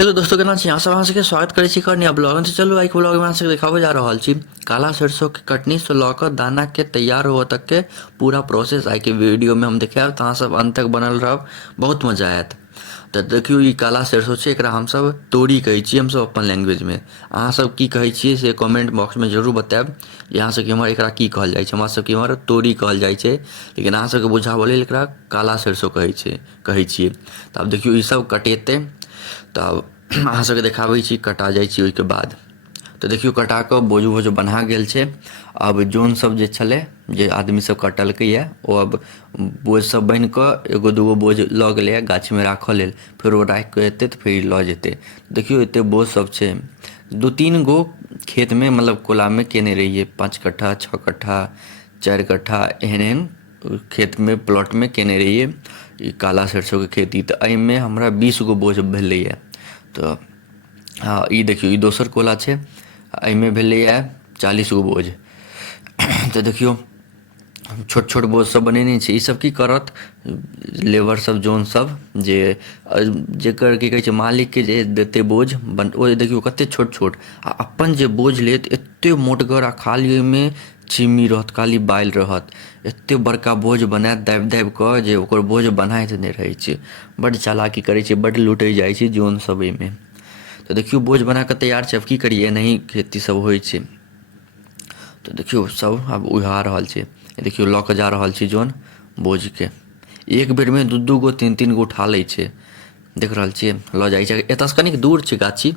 Hello दोस्तों, केना छी अहाँ सब? अहाँ सबके स्वागत करै छी करनी ब्लॉग में। तो चलू आइ के ब्लॉग में अहाँ सबके देखाबे जा रहल छी काला सरसों के कटनी से लऽ कऽ दाना के तैयार हुआ तक के पूरा प्रोसेस आइ के वीडियो में हम देखायब। तो अहाँ सब अंत तक बनल रहब, बहुत मजा आयत। तो देखियो ई काला सरसों छै, एकरा हम सब तोरी कहै छी हम सब अपन लैंग्वेज में। अहाँ सब की कहै छियै से कमेंट बॉक्स में जरूर बतायब। अहाँ सबके इम्हर एकरा की कहल जाइ छै। हमरा सबके इम्हर तोरी कहल जाइ छै, लेकिन अहाँ सबके बुझाबऽ लेल एकरा काला सरसों कहै छियै। तऽ आब देखियो ई सब कटेतै, तब अहाँ सबके देखाबै छी कटा जाइ छी। ओहिके बाद तऽ देखियो कटा कऽ बोझो वोझो बन्हा गेल छै। अब जोन सब जे छलै, जे आदमी सब कटलकैए, ओ अब बोझ सब बान्हि कऽ एगो दूगो बोझ लऽ गेलैए गाछीमे राखऽ लेल। फेर ओ राखि कऽ एतै तऽ फेर लऽ जेतै। देखियो एतेक बोझ सब छै। 2-3 गो खेत में मतलब कोला में केने रहिए, 5 कट्ठा 6 कट्ठा 4 कट्ठा एहन एहन खेत में प्लॉट में केने रहिए ई काला सरसों के खेती। तऽ एहिमे हमरा 20 गो बोझ भेलैए। तऽ हाँ, ई देखियो ई दोसर कोला छै, एहिमे भेलैए 40 गो बोझ। तऽ देखियो छोट छोट बोझ सब बनेने छै। ई सब की करत, लेबर सब जोन सब जे जेकर की कहै छै मालिक के जे देते बोझ ओ देखियो कते छोट छोट, आ अपन जे बोझ लेत एते मोटगर, आ खाली ओहिमे चिम्नी रहत, खाली बालि रहत। एते बड़का बोझ बनायत दाबि दाबि कऽ जे ओकर बोझ बनाइत नहि रहै छै। बड्ड चालाकी करै छै, बड्ड लूटै जाइ छै जोन सब एहिमे। तऽ देखियो बोझ बना कऽ तैयार छै। अब की करिए, एनाही खेती सब होइ छै। तऽ देखियो सब आब उघा रहल छै। देखियो लऽ कऽ जा रहल छी जोन बोझके। एक बेरमे 2-2 गो 3-3 गो उठा लै छै। देख रहल छियै लऽ जाइ छै। एतयसँ कनिक दूर छै गाछी,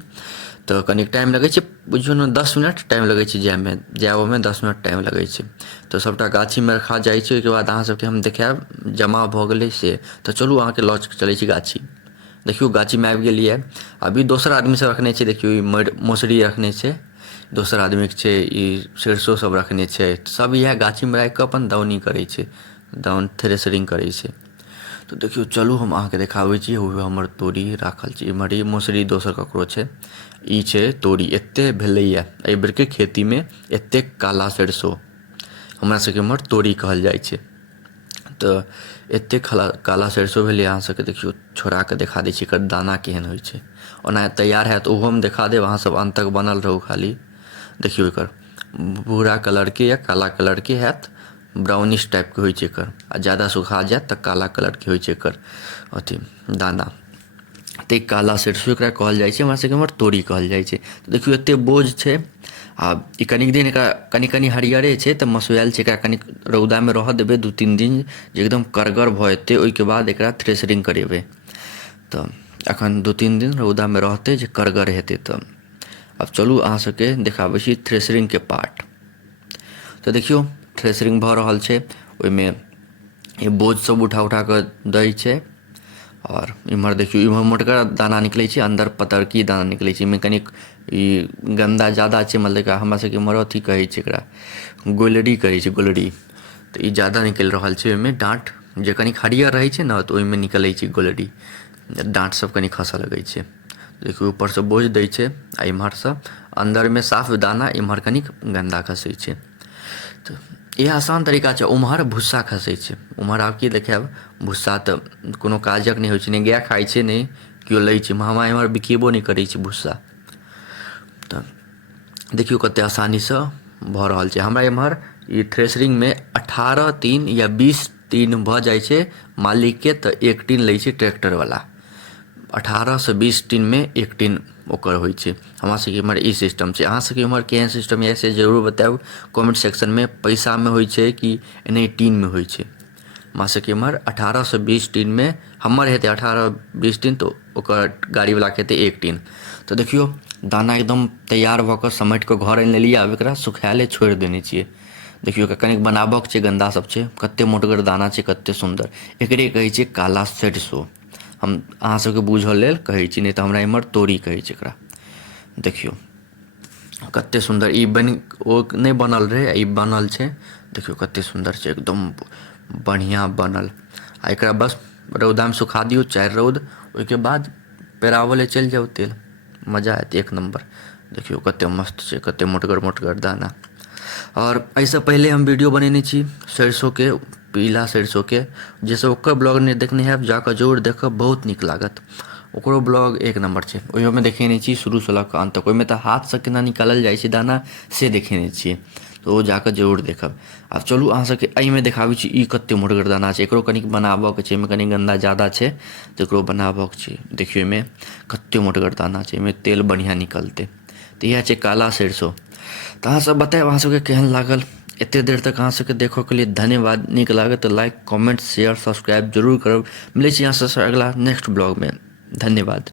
तऽ कनिक टाइम लगै छै। बुझियौ ने 10 मिनट टाइम लगै छै जायमे, जाय आबयमे 10 मिनट टाइम लगै छै। तऽ सबटा गाछीमे रखा जाइ छै। ओहिके बाद अहाँ सबके हम देखायब जमा भऽ गेलै से। तऽ चलू अहाँके लऽ चलै छी गाछी। देखियो गाछीमे आबि गेलियै। अभी दोसर आदमी सब रखने छै। देखियो ई मौसरी रखने छै, दोसर आदमीके छै। ई सरिसो सब रखने छै। सब इएह गाछीमे राखि कऽ अपन दौनी करै छै, दाउन थ्रेसरिंग करै छै। तऽ देखियो चलू हम अहाँके देखाबै छी। हमर तोरी राखल छै इम्हर, ई मौसरी दोसर ककरो छै। ई छै तोरी। एतेक भेलैए एहि बेरके खेतीमे, एतेक काला सरिसो हमरा सबके इम्हर तोरी कहल जाइ छै। तऽ एतेक काला सरिसो भेलै। अहाँ सबके देखियो छोड़ा कऽ देखा दै छी एकर दाना केहन होइ छै। ओना तैयार हैत ओहोमे देखा देब, अहाँ सब अंत तक बनल रहू। खाली देखियो एकर भूरा कलरके या काला कलरके हैत, ब्राउनिश टाइपके होइ छै एकर। आ ज़्यादा सुखा जायत तऽ काला कलरके होइ छै एकर अथी दाना। तऽ काला सरिसो एकरा कहल जाइ छै, हमरा सबके इम्हर तोरी कहल जाइ छै। तऽ देखियो एतेक बोझ छै। आ ई कनिक दिन एकरा कनि हरियरे छै तऽ मसुआएल छै। एकरा कनि रौदामे रहऽ देबै 2-3 दिन, जे एकदम करगर भऽ जेतै। ओहिके बाद एकरा थ्रेसरिंग करेबै। तऽ एखन 2-3 दिन रौदामे रहतै जे करगर हेतै। तऽ अब चलू अहाँ सबके देखाबै छी थ्रेसरिंगके पार्ट। तऽ देखियो थ्रेसरिंग भऽ रहल छै। ओहिमे ई बोझ सब उठा कऽ दै छै। और इम्हर देखियो इम्हर मोटका दाना निकलै छै, अंदर पतरकी दाना निकलै छै। एहिमे कनिक ई गन्दा ज़्यादा छै, मतलब हमरा सबके इम्हर अथी कहै छै एकरा, गोलरी कहै छै, गोलरी। तऽ ई ज़्यादा निकलि रहल छै। ओहिमे डाँट जे कनिक हरियर रहै छै ने, तऽ ओहिमे निकलै छै गोलरी। डाँट सब कनि खसऽ लगै छै। देखियो ऊपरसँ बोझ दै छै, आ इम्हरसँ अन्दरमे साफ दाना, इम्हर कनिक गन्दा खसै छै। तऽ इएह आसान तरीका छै। ओम्हर भुस्सा खसै छै। ओम्हर आब की देखायब, भुस्सा तऽ कोनो काजक नहि होइ छै, नहि गाय खाइ छै नहि केओ लै छै। हमरा एम्हर बिकेबो नहि करै छै भुस्सा। तऽ देखियो कतेक आसानीसँ भऽ रहल छै। हमरा एम्हर ई थ्रेसरिंगमे 18 टीन या 20 टीन भऽ जाइ छै मालिकके, तऽ 1 टीन लै छै ट्रैक्टरवला। 18 से 20 टीनमे 1 टीन ओकर होइ छै। हमरा सबके इम्हर ई सिस्टम छै। अहाँ सबके इम्हर केहन सिस्टम यऽ से जरूर बतायब कमेंट सेक्शनमे। पैसामे होइ छै कि एनाही टीनमे होइ छै। हमरा सबके इम्हर 18 से 20 टीनमे, हमर हेतै 18-20 टीन, तऽ ओकर गाड़ीवलाके हेतै 1 टीन। तऽ देखियो दाना एकदम तैयार भऽ कऽ समेटि कऽ घर आनि लेलियै। आब एकरा सुखायले छोड़ि देने छियै। देखियो एकरा कनिक बनाबऽके छै, गन्दा सब छै। कतेक मोटगर दाना छै, कतेक सुन्दर। एकरे कहै छै काला सरिसो। हम अहाँ सबके बूझऽ लेल कहै छी, नहि तऽ हमरा इम्हर तोरी कहै छै एकरा। देखियो कतेक सुन्दर ई ओ नहि बनल रहै, ई बनल छै। देखियो कतेक सुन्दर छै, एकदम बढ़िआँ बनल। आ एकरा बस रौदामे सुखा दियौ 4 रौद, ओहिके बाद पेराबऽ लेल चलि जाउ तेल। मजा आयत 1 नम्बर। देखियो कतेक मस्त छै, कतेक मोटगर मोटगर दाना। और एहिसँ पहिले हम वीडियो बनेने छी सरिसोके, पीला सरिसोके, जाहिसँ ओकर ब्लॉग नहि देखने हैब, जाकऽ जरूर देखब, बहुत नीक लागत। ओकरो ब्लॉग एक नंबर छै। ओहियोमे देखेने छी शुरू से लऽ कऽ अंत तक। ओहिमे तऽ हाथसँ केना निकालल जाइ छै दाना से देखेने छियै, तऽ ओ जाकऽ जरूर देखब। आब चलू अहाँ सबके एहिमे देखाबै छी ई कतेक मोटगर दाना छै। एकरो कनिक बनाबऽके छै, एहिमे कनि गन्दा ज़्यादा छै तऽ एकरो बनाबऽके छै। देखियौ एहिमे कतेक मोटगर दाना छै, एहिमे तेल बढ़िआँ निकलतै। तऽ इएह छै काला सरिसो। तऽ अहाँसब बतायब अहाँ सबके केहन लागल। एतेक देर तक अहाँ सबके देखऽके लिए धन्यवाद। नीक लागत तऽ लाइक कमेंट शेयर सब्सक्राइब जरूर करब। मिलै छी अहाँ सबसँ अगिला नेक्स्ट ब्लॉगमे। धन्यवाद।